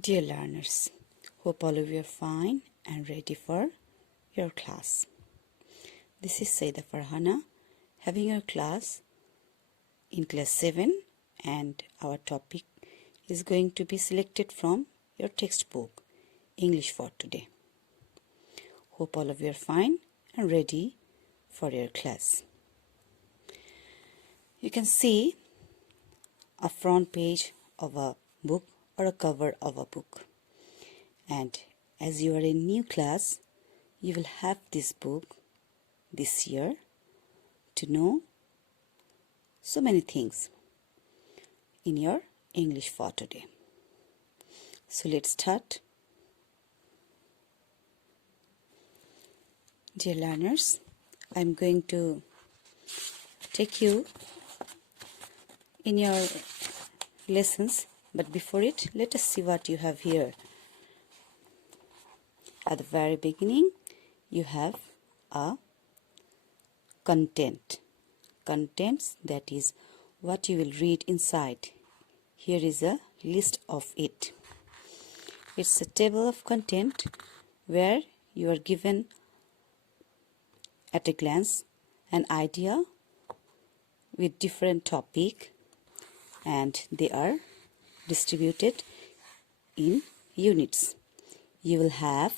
Dear learners, hope all of you are fine and ready for your class. This is Saida Farhana having your class in class 7, and our topic is going to be selected from your textbook English for today. Hope all of you are fine and ready for your class. You can see a front page of a book or a cover of a book, and as you are in new class, you will have this book this year to know so many things in your English for today. So let's start. Dear learners, I'm going to take you in your lessons, but before it, let us see what you have here. At the very beginning, you have a contents, that is what you will read inside. Here is a list of it. It's a table of content where you are given at a glance an idea with different topic, and they are distributed in units. You will have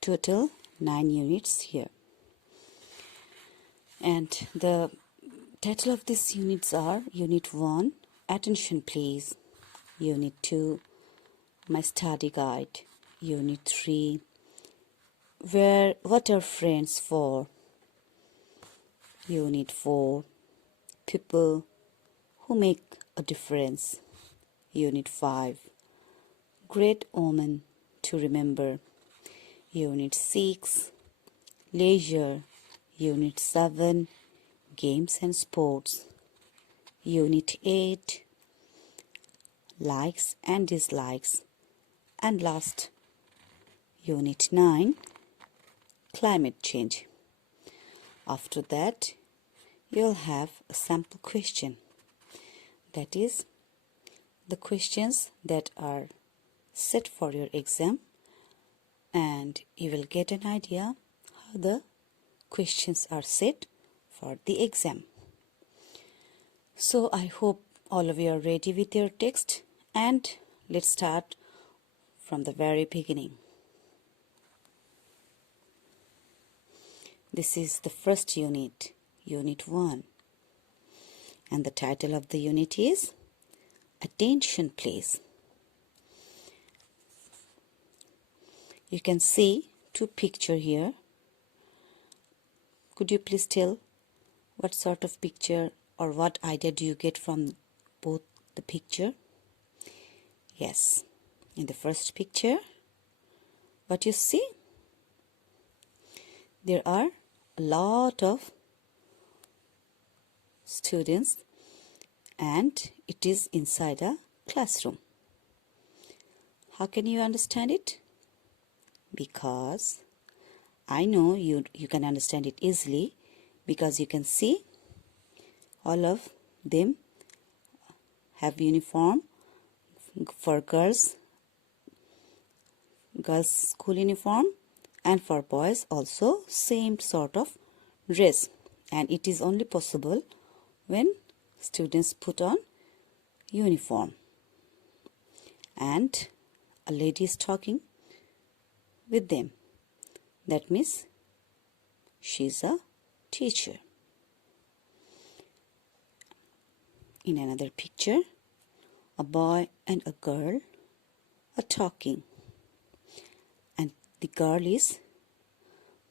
total 9 units here, and the title of these units are Unit 1, Attention Please; Unit 2, My Study Guide; Unit 3, What are Friends For; Unit 4, People Who Make a Difference; Unit 5, Great Omen to Remember; Unit 6, Leisure; Unit 7, Games and Sports; Unit 8, Likes and Dislikes; and last, Unit 9, Climate Change. After that, you'll have a sample question. That is, the questions that are set for your exam, and you will get an idea how the questions are set for the exam. So I hope all of you are ready with your text, and let's start from the very beginning. This is the first unit, Unit 1, and the title of the unit is Attention Please. You can see two pictures here. Could you please tell what sort of picture or what idea do you get from both the picture? Yes, in the first picture, what you see? There are a lot of students, and it is inside a classroom. How can you understand it? Because I know you can understand it easily, because you can see all of them have uniform for girls school uniform, and for boys also same sort of dress, and it is only possible when students put on uniform. And a lady is talking with them. That means she's a teacher. In another picture, a boy and a girl are talking, and the girl is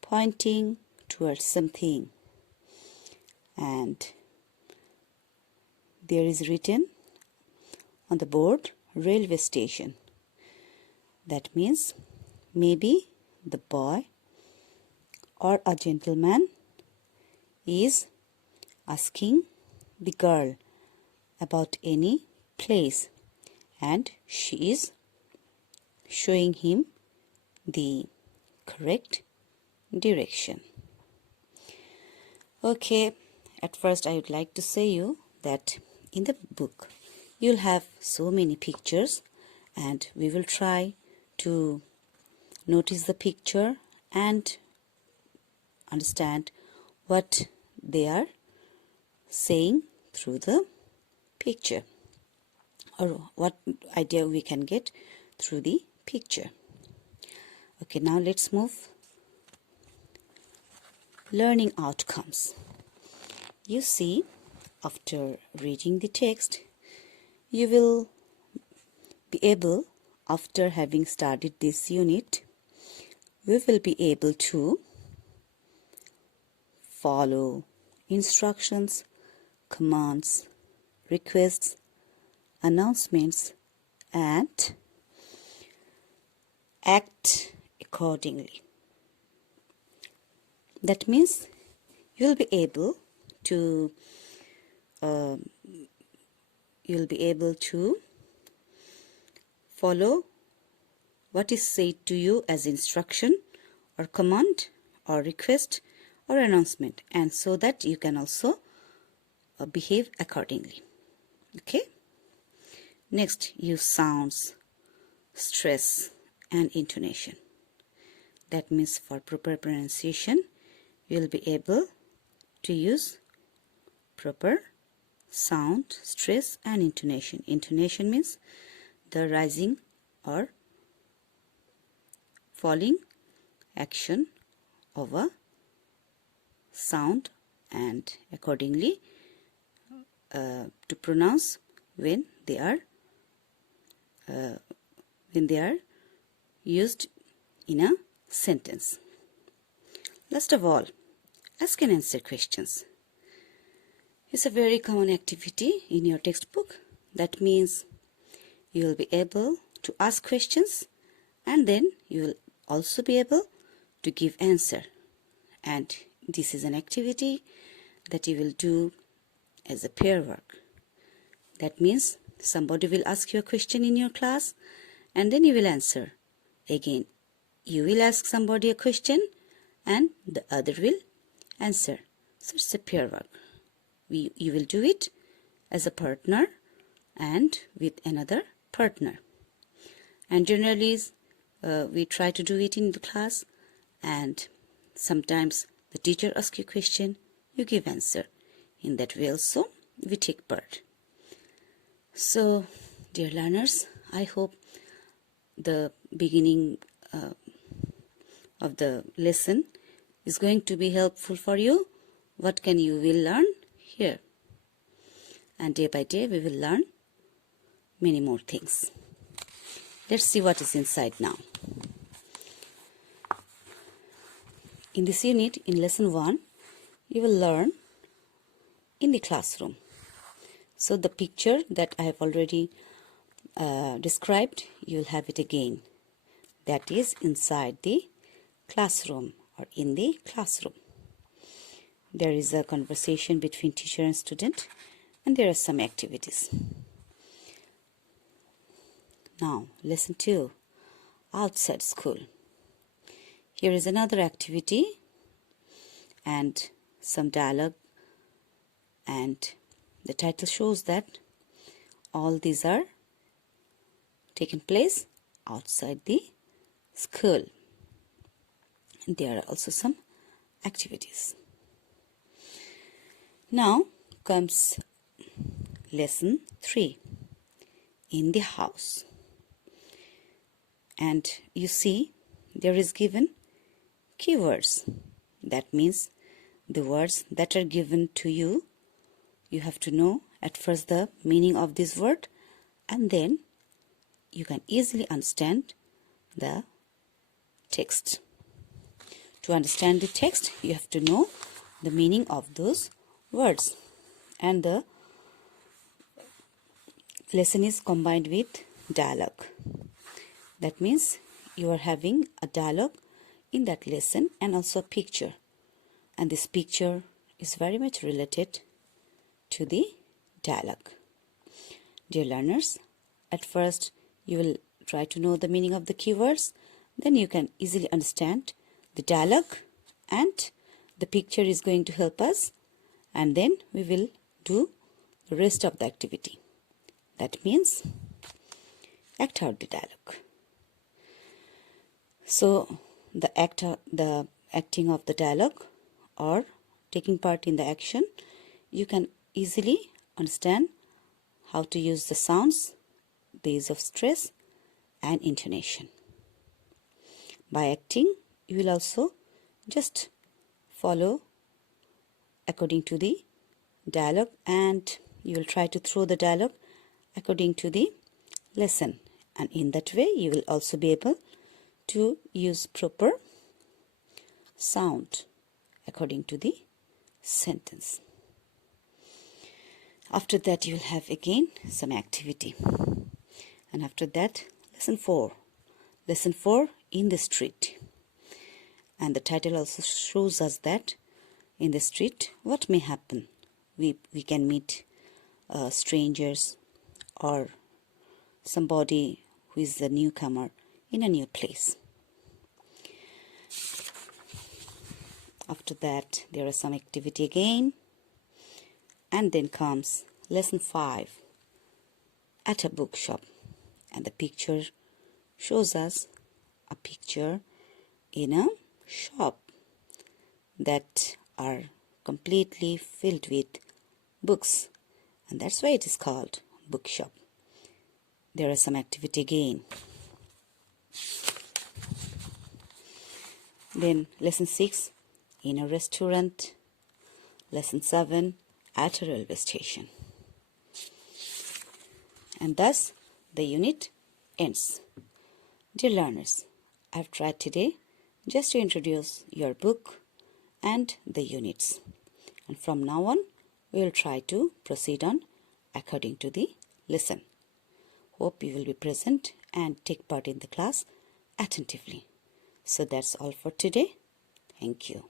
pointing towards something, and there is written on the board railway station. That means maybe the boy or a gentleman is asking the girl about any place, and she is showing him the correct direction. Okay, at first I would like to say you that in the book you'll have so many pictures, and we will try to notice the picture and understand what they are saying through the picture, or what idea we can get through the picture. Okay, now let's move. Learning outcomes. You see, after reading the text, you will be able, after having studied this unit, we will be able to follow instructions, commands, requests, announcements, and act accordingly. That means you will be able to follow what is said to you as instruction or command or request or announcement, and so that you can also behave accordingly. Okay. Next, use sounds, stress and intonation. That means for proper pronunciation, you will be able to use proper sound, stress and intonation. Intonation means the rising or falling action of a sound, and accordingly to pronounce when they are used in a sentence. Last of all, ask and answer questions. It's a very common activity in your textbook. That means you will be able to ask questions, and then you will also be able to give answer. And this is an activity that you will do as a pair work. That means somebody will ask you a question in your class, and then you will answer. Again, you will ask somebody a question and the other will answer. So it's a pair work. You will do it as a partner and with another partner. And generally we try to do it in the class, and sometimes the teacher asks you a question, you give answer. In that way also we take part. So dear learners, I hope the beginning of the lesson is going to be helpful for you. What can you will learn here, and day by day we will learn many more things. Let's see what is inside now. In this unit, in lesson 1, you will learn in the classroom. So the picture that I have already described, you will have it again. That is inside the classroom or in the classroom. There is a conversation between teacher and student, and there are some activities. Now, lesson 2, outside school. Here is another activity and some dialogue, and the title shows that all these are taken place outside the school. And there are also some activities. Now comes lesson 3, in the house. And you see there is given keywords. That means the words that are given to you, you have to know at first the meaning of this word, and then you can easily understand the text. To understand the text, you have to know the meaning of those words. And the lesson is combined with dialogue. That means you are having a dialogue in that lesson and also a picture. And this picture is very much related to the dialogue. Dear learners, at first you will try to know the meaning of the keywords, then you can easily understand the dialogue, and the picture is going to help us, and then we will do the rest of the activity. That means act out the dialogue. So the acting of the dialogue or taking part in the action, you can easily understand how to use the sounds, the use of stress and intonation. By acting, you will also just follow according to the dialogue, and you will try to throw the dialogue according to the lesson, and in that way you will also be able to use proper sound according to the sentence. After that you will have again some activity, and after that lesson 4 in the street. And the title also shows us that in the street what may happen. We can meet strangers or somebody who is a newcomer in a new place. After that there is some activity again, and then comes lesson 5 at a bookshop, and the picture shows us a picture in a shop that are completely filled with books, and that's why it is called bookshop. There is some activity again. Then lesson 6 in a restaurant, lesson 7 at a railway station, and thus the unit ends. Dear learners, I have tried today just to introduce your book and the units, and from now on we will try to proceed on according to the lesson. Hope you will be present and take part in the class attentively. So that's all for today. Thank you.